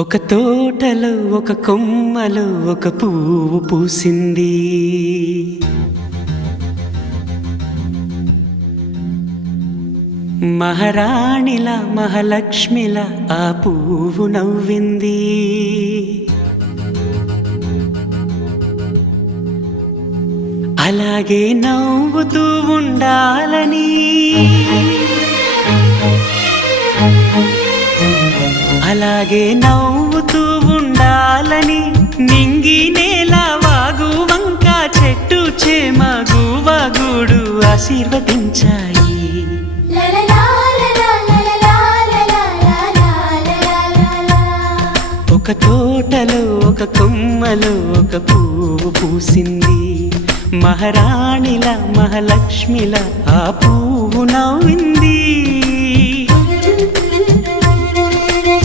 ఒక తోటలో ఒక కొమ్మలో ఒక పువ్వు పూసింది. మహారాణిలా మహాలక్ష్మిలా ఆ పువ్వు నవ్వింది. అలాగే నవ్వుతూ ఉండాలని, అలాగే నవ్వుతూ ఉండాలని నింగి నేల వాగు వంక చెట్టు చేమ గువగూడు ఆశీర్వదించాయి. ఒక తోటలో ఒక కొమ్మలో ఒక పువ్వు పూసింది. మహారాణిలా మహాలక్ష్మిలా ఆ పువ్వు నవ్వింది.